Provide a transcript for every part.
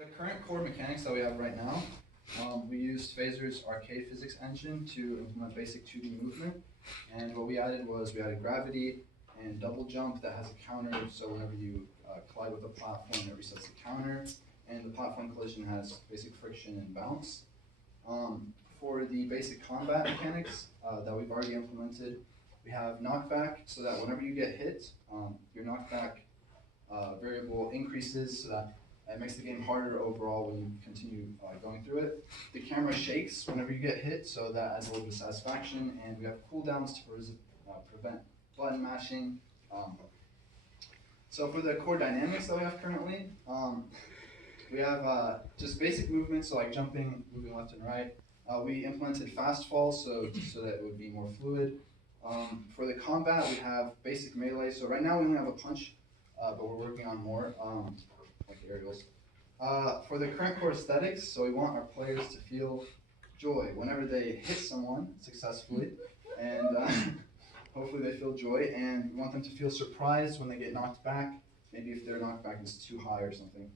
The current core mechanics that we have right now, we used Phaser's arcade physics engine to implement basic 2D movement. And what we added was we added gravity and double jump that has a counter, so whenever you collide with a platform, it resets the counter. And the platform collision has basic friction and bounce. For the basic combat mechanics that we've already implemented, we have knockback, so that whenever you get hit, your knockback variable increases, so that it makes the game harder overall when you continue going through it. The camera shakes whenever you get hit, so that adds a little bit of satisfaction, and we have cooldowns to prevent button mashing. So for the core dynamics that we have currently, we have just basic movements, so like jumping, moving left and right. We implemented fast fall, so that it would be more fluid. For the combat, we have basic melee. So right now we only have a punch, but we're working on more, like aerials. For the current core aesthetics, so we want our players to feel joy whenever they hit someone successfully, and hopefully they feel joy, and we want them to feel surprised when they get knocked back, maybe if their knockback is too high or something.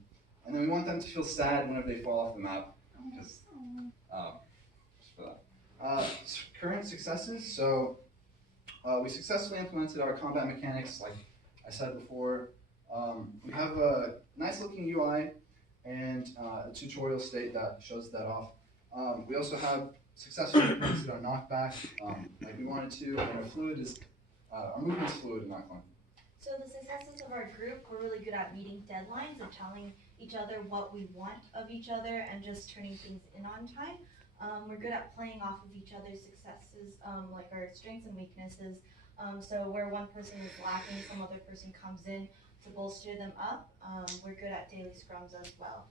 And then we want them to feel sad whenever they fall off the map, just for that. Current successes, so we successfully implemented our combat mechanics, like I said before. We have a nice looking UI and a tutorial state that shows that off. We also have successfully implemented our knockback like we wanted to, and our movement is fluid in that one. So the successes of our group, we're really good at meeting deadlines and telling each other what we want of each other and just turning things in on time. We're good at playing off of each other's successes, like our strengths and weaknesses. So where one person is lacking, some other person comes in to bolster them up. We're good at daily scrums as well.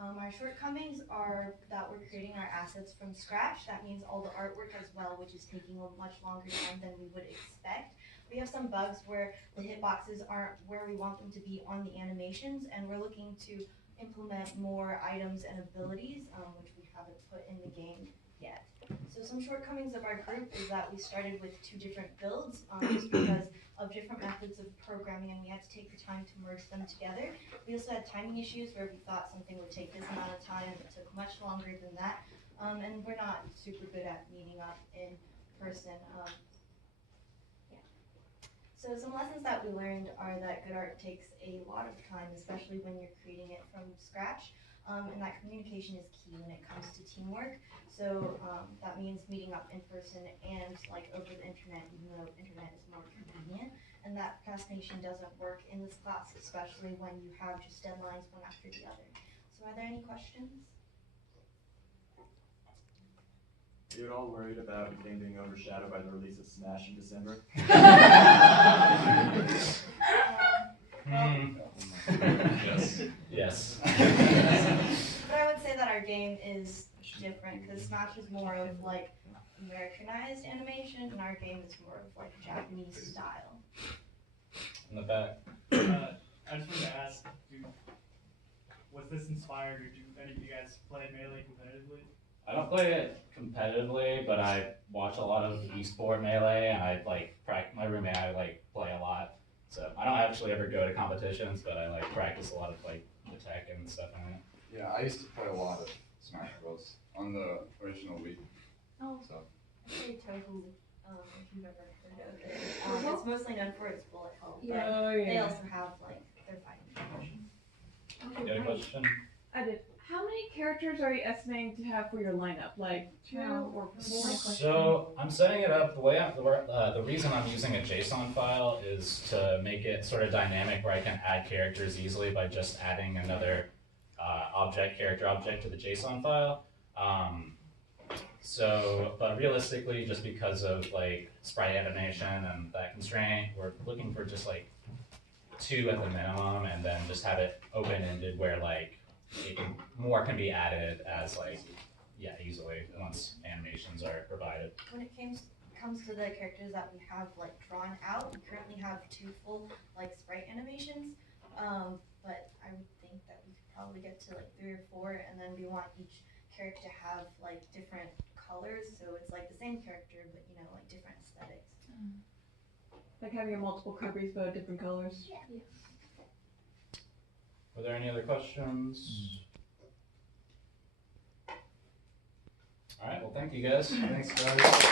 Our shortcomings are that we're creating our assets from scratch. That means all the artwork as well, which is taking a much longer time than we would expect. We have some bugs where the hitboxes aren't where we want them to be on the animations, and we're looking to implement more items and abilities, which we haven't put in the game yet. So some shortcomings of our group is that we started with 2 different builds just because of different methods of programming, and we had to take the time to merge them together. We also had timing issues where we thought something would take this amount of time, and it took much longer than that. And we're not super good at meeting up in person. So some lessons that we learned are that good art takes a lot of time, especially when you're creating it from scratch, and that communication is key when it comes to teamwork. So that means meeting up in person and like over the internet, even though internet is more convenient, and that procrastination doesn't work in this class, especially when you have just deadlines one after the other. So are there any questions? Are you at all worried about the game being overshadowed by the release of Smash in December? Yes. But I would say that our game is different because Smash is more of like Americanized animation, and our game is more of like Japanese style. In the back. I just wanted to ask, was this inspired, or do any of you guys play Melee competitively? I don't play it competitively, but I watch a lot of eSport Melee, and I like my roommate and I like play a lot. So I don't actually ever go to competitions, but I like practice a lot of like the tech and stuff in it. Yeah, I used to play a lot of Smash Bros. On the original Wii. Oh, So. I play Tohu, if you've ever heard of it. It's mostly known for its bullet hell, but they also have like their fighting version. You got a question? I did. How many characters are you estimating to have for your lineup? Like 2 or 4? So I'm setting it up the way the reason I'm using a JSON file is to make it sort of dynamic, where I can add characters easily by just adding another character object to the JSON file. But realistically, just because of like sprite animation and that constraint, we're looking for just like 2 at the minimum, and then just have it open-ended where like more can be added as like, easily once animations are provided. When it comes to the characters that we have like drawn out, we currently have 2 full like sprite animations, but I would think that we could probably get to like 3 or 4, and then we want each character to have like different colors, so it's like the same character, but you know, like different aesthetics. Like having multiple Kirby's but different colors? Yeah. Were there any other questions? All right, well, thank you guys. Thanks, guys.